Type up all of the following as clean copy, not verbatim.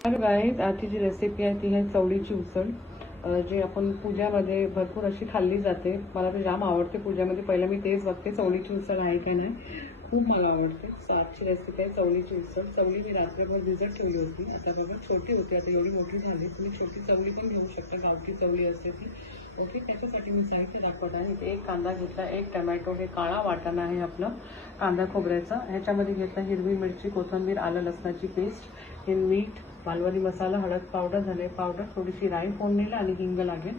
तर गाईज आजची जी रेसिपी आहे ती आहे चवळीची उसळ, जी आपण पूजामध्ये भरपूर अशी खाल्ली जाते. मला ते जाम आवडते. पूजामध्ये पहिलं मी तेच बघते चवळीची उसळ आहे का नाही, खूप मला आवडते. सो आजची रेसिपी आहे चवळीची उसळ. चवळी मी रात्रभर भिजत ठेवली होती. आता बघा छोटी होती, आता एवढी मोठी झाली. तुम्ही छोटी चवळी पण घेऊ शकता, गावठी चवळी असते ती. ओके, त्याच्यासाठी मी साहित्य दाखवत आहे. इथे एक कांदा घेतला, एक टमॅटो, हे काळा वाटाणा आहे आपला कांदा खोबऱ्याचा. ह्याच्यामध्ये घेतला हिरवी मिरची, कोथिंबीर, आलं लसणाची पेस्ट, हे मीठ, मालवणी मसाला, हळद पावडर, धने पावडर, थोडीशी राई फोडणीला आणि हिंग लागेल.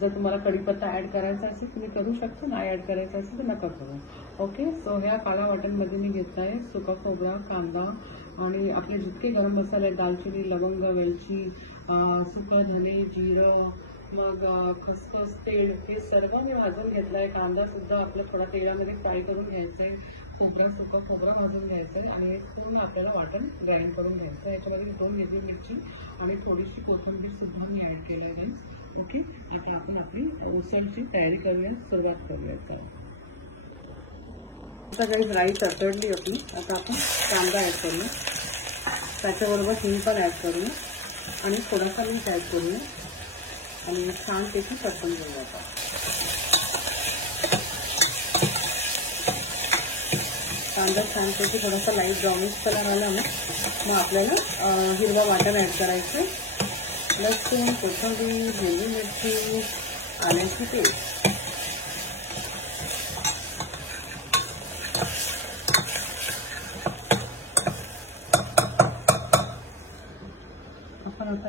जर तुम्हाला कढीपत्ता ॲड करायचा असेल तुम्ही करू शकता, नाही ॲड करायचा असेल तर नका करू. ओके, सो ह्या काळा वाटणमध्ये मी घेतला आहे सुका खोबरा, कांदा आणि आपले जितके गरम मसाले आहेत, दालचिनी, लवंग, वेलची, सुकं धने, जिरं, मग खसखस, तेल, हे सर्व मी भाजून घेतलं आहे. कांदासुद्धा आपला थोडा तेलामध्ये फ्राय करून घ्यायचा आहे. सुकं खोबरं भाजून घ्यायचं आहे आणि हे पूर्ण आपल्याला वाटण ग्राइंड करून घ्यायचं आहे. याच्यामध्ये 2 हिरवी मिरची आणि थोडीशी कोथिंबीर सुद्धा मी ॲड केली आहे गाईस. ओके, आता आपण आपली उसळची तयारी करूया, सुरुवात करूया. आता काही राई तडतडली आपली. आता आपण कांदा ॲड करूया, त्याच्याबरोबर हिंग पण ॲड करूया आणि थोडासा मीठ ॲड करूया आणि छानपैकी परतून घेऊया. आता कांदा छानपैकी थोडासा लाईट ब्राउनिश कलर आला ना, मग आपल्याला हिरवा वाटण ॲड करायचं. लसूण, कोथिंबीर, हिरवी मिरची, आल्याची पेस्ट. आपण आता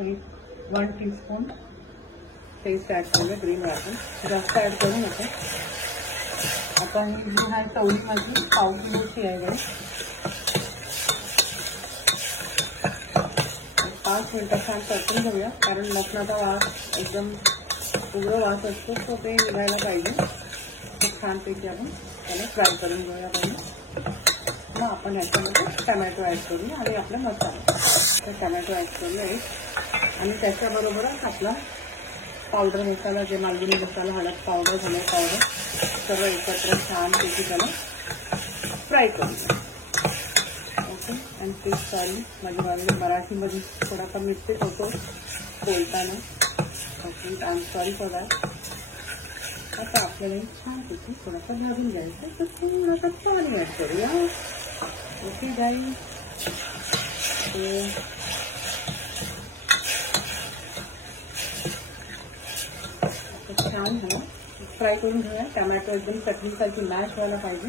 1 टीस्पून पेस्ट ॲड करूया, ग्रीन वाटण. जास्त ॲड करू नका. आता ही जी आहे चवळी माझी पाव किलोची आहे गाईस. 5 मिनटं छान परतून घेऊया, कारण लसणाचा वास एकदम उग्र वास असतो, तो ते निघायला पाहिजे. तर छानपैकी आपण त्याला फ्राय करून घेऊया पहिलं. मग आपण ह्याच्यामध्ये टमॅटो ॲड करूया आणि आपला मसाला. तर टमॅटो ॲड करूया आणि त्याच्याबरोबरच आपला पावडर मसाला, जे मालवणी मसाला, हळद पावडर, धने पावडर सर्व एकत्र छानपैकी त्याला फ्राय करूया. ओके, आणि ते सॉरी माझी मराठीमध्ये थोडासा मिस्टेक होतो बोलताना. Okay, I am sorry for that. आता आपल्याला छानपैकी थोडासा भाजून घ्यायचा, तर थोडासा पाणी ॲड करूया. ओके गाईस, छान ह्याला फ्राय करून घेऊया. टमॅटो एकदम चटणीसारखी मॅश व्हायला पाहिजे.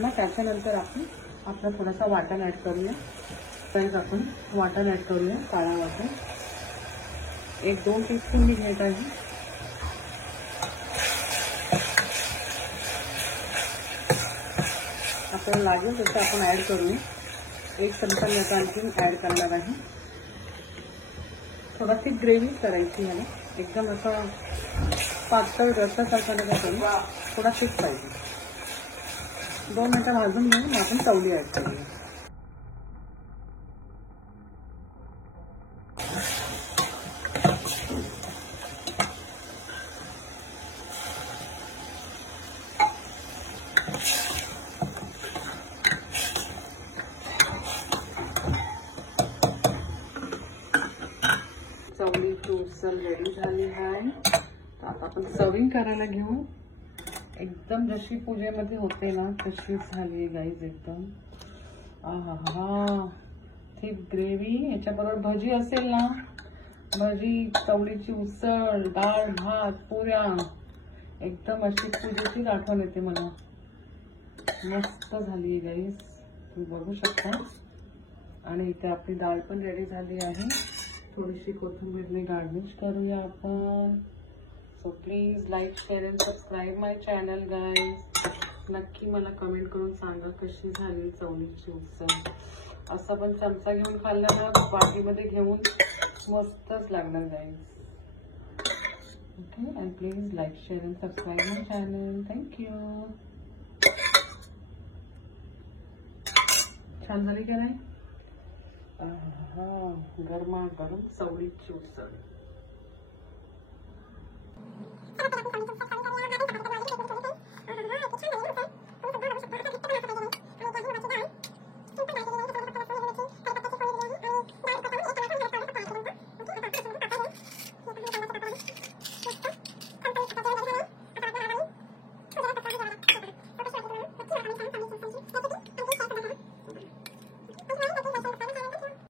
मग त्याच्यानंतर आपण आपला थोडासा वाटण ॲड करूया. फ्रेंड्स, आपण वाटण ॲड करूया, काळा वाटण 1-2 टीस्पून मी घेत आहे. आपल्याला लागेल तसं आपण ॲड करूया. 1 चमचा मी आता आणखी ॲड करणार आहे. थोडा थिक ग्रेव्ही करायची ह्याला, एकदम असं पातळ रस्सासारखा नका करू, थोडा थिक पाहिजे. 2 मिनटं भाजून घेऊन आपण चवळी ॲड करूया. चवळीची उसळ रेडी झाली आहे. तर आता आपण सर्विंग करायला घेऊ. एकदम जशी पूजेमध्ये होते ना तशीच झाली आहे गाईज एकदम. आहा, थिक ग्रेव्ही. ह्याच्याबरोबर भजी असेल ना, भजी, चवळीची उसळ, डाळ, भात, पुऱ्या, एकदम अशी पूजेचीच आठवण येते मला. मस्त झाली आहे गाईज, तुम्ही बघू शकता. आणि इथे आपली डाळ पण रेडी झाली आहे. थोडीशी कोथिंबीरने गार्निश करूया आपण. So please like, share and subscribe my channel guys. नक्की मला कमेंट करून सांगा कशी झाली चवळीची उसळ. असं पण चमचा घेऊन खाल्लं ना, वाटीमध्ये घेऊन मस्तच लागणार guys. Okay, and please like, share and subscribe my channel. Thank you. छान झाली का नाही? गरमा गरम चवळीची उसळ.